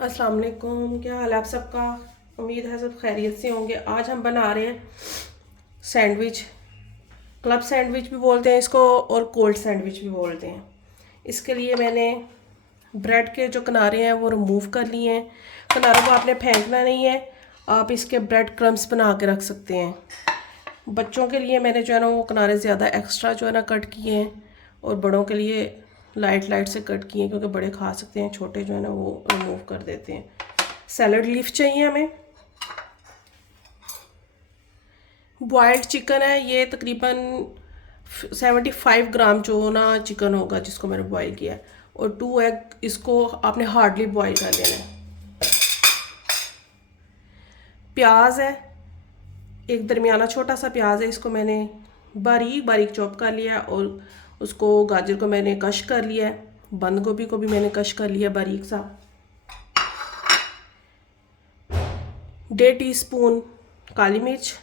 अस्सलाम वालेकुम, क्या हाल है आप सबका। उम्मीद है सब खैरियत से होंगे। आज हम बना रहे हैं सैंडविच। क्लब सैंडविच भी बोलते हैं इसको और कोल्ड सैंडविच भी बोलते हैं। इसके लिए मैंने ब्रेड के जो किनारे हैं वो रिमूव कर लिए हैं। किनारों को आपने फेंकना नहीं है, आप इसके ब्रेड क्रम्स बना के रख सकते हैं। बच्चों के लिए मैंने जो है ना वो किनारे ज़्यादा एक्स्ट्रा जो है ना कट किए हैं, और बड़ों के लिए लाइट लाइट से कट किए हैं, क्योंकि बड़े खा सकते हैं, छोटे जो है ना वो रिमूव कर देते हैं। सैलड लीफ चाहिए हमें। बॉयल्ड चिकन है ये, तकरीबन 75 ग्राम जो ना चिकन होगा जिसको मैंने बॉयल किया है, और 2 एग इसको आपने हार्डली बॉयल कर लेना है। प्याज है, एक दरमियाना छोटा सा प्याज है, इसको मैंने बारीक बारीक चॉप कर लिया है, और उसको गाजर को मैंने कश कर लिया है, बंद गोभी को भी मैंने कश कर लिया बारीक सा। 1.5 टीस्पून काली मिर्च,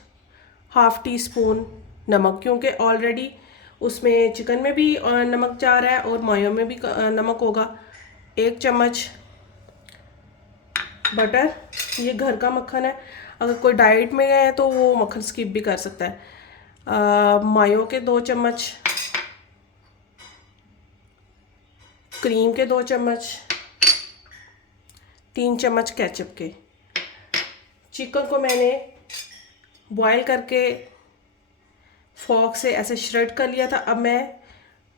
1/2 टीस्पून नमक, क्योंकि ऑलरेडी उसमें चिकन में भी नमक जा रहा है और मायो में भी नमक होगा। 1 चम्मच बटर, ये घर का मक्खन है, अगर कोई डाइट में है तो वो मक्खन स्किप भी कर सकता है। मायो के 2 चम्मच, क्रीम के 2 चम्मच, 3 चम्मच केचप के। चिकन को मैंने बॉयल करके फॉक से ऐसे श्रेड कर लिया था। अब मैं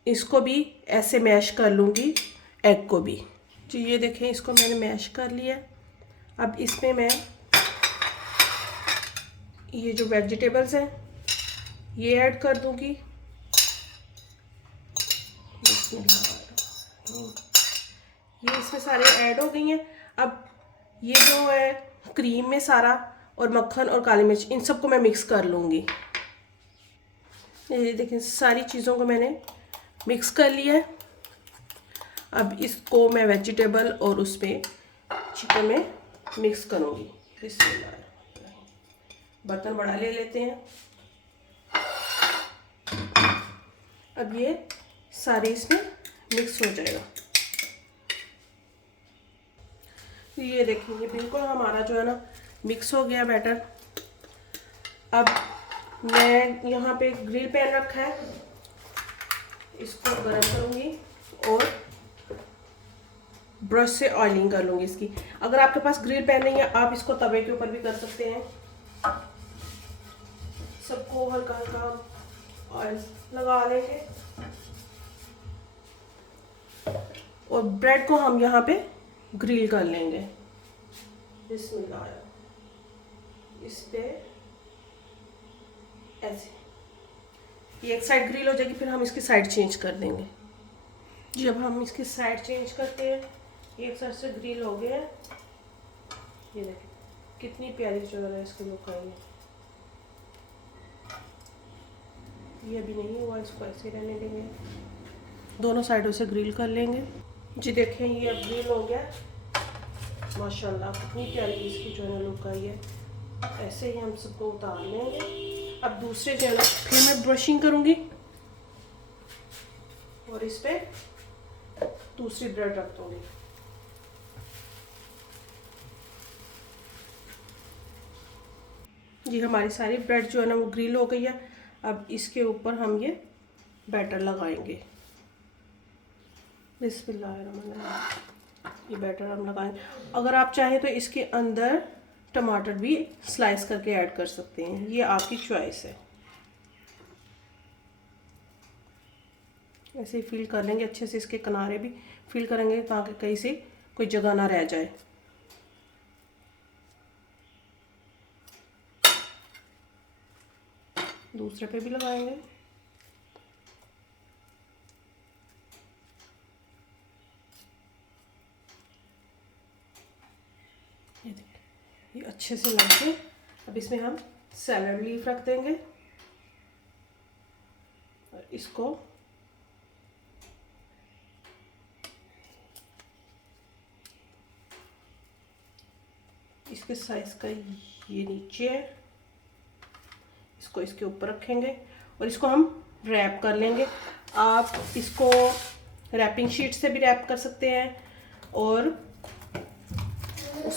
इसको भी ऐसे मैश कर लूँगी, एग को भी। जी ये देखें, इसको मैंने मैश कर लिया। अब इसमें मैं ये जो वेजिटेबल्स हैं ये ऐड कर दूँगी। ये इसमें सारे ऐड हो गई हैं। अब ये जो है क्रीम में सारा, और मक्खन और काली मिर्च, इन सबको मैं मिक्स कर लूँगी। ये देखें, सारी चीज़ों को मैंने मिक्स कर लिया है। अब इसको मैं वेजिटेबल और उस पर चिकन में मिक्स करूँगी। बर्तन बड़ा ले लेते हैं। अब ये सारे इसमें मिक्स हो जाएगा। ये देखिए, ये बिल्कुल हमारा जो है ना मिक्स हो गया बैटर। अब मैं यहाँ पे ग्रिल पैन रखा है, इसको गर्म करूँगी और ब्रश से ऑयलिंग कर लूँगी इसकी। अगर आपके पास ग्रिल पैन नहीं है, आप इसको तवे के ऊपर भी कर सकते हैं। सबको हल्का हल्का ऑयल लगा लेंगे, और ब्रेड को हम यहाँ पे ग्रिल कर लेंगे। बिस्मिल्लाह, इस पे ऐसे ये एक साइड ग्रिल हो जाएगी, फिर हम इसकी साइड चेंज कर देंगे। जब हम इसकी साइड चेंज करते हैं, एक साइड से ग्रिल हो गया है। ये देखिए कितनी प्यारी जो है इसकी लुक आई है। ये अभी नहीं हुआ, इसको ऐसे रहने देंगे। दोनों साइडों से ग्रिल कर लेंगे। जी देखें, ये अब ग्रिल हो गया माशाल्लाह, कितनी प्यारी इसकी जो है लुक आई है। ऐसे ही हम सबको उतार लेंगे। अब दूसरे जो है ना फिर मैं ब्रशिंग करूँगी, और इस पे दूसरी ब्रेड रख दूँगी। जी हमारी सारी ब्रेड जो है ना वो ग्रिल हो गई है। अब इसके ऊपर हम ये बैटर लगाएंगे। बिस्मिल्लाहिर्रहमानिर्रहीम, ये बैटर हम लगाएंगे। अगर आप चाहें तो इसके अंदर टमाटर भी स्लाइस करके ऐड कर सकते हैं, ये आपकी चॉइस है। ऐसे ही फिल कर लेंगे अच्छे से, इसके किनारे भी फिल करेंगे ताकि कहीं से कोई जगह ना रह जाए। दूसरे पे भी लगाएंगे। ये देखिए, ये अच्छे से लग के अब इसमें हम सैलड लीफ रख देंगे, और इसको इसके साइज का ये नीचे है, इसको इसके ऊपर रखेंगे और इसको हम रैप कर लेंगे। आप इसको रैपिंग शीट से भी रैप कर सकते हैं, और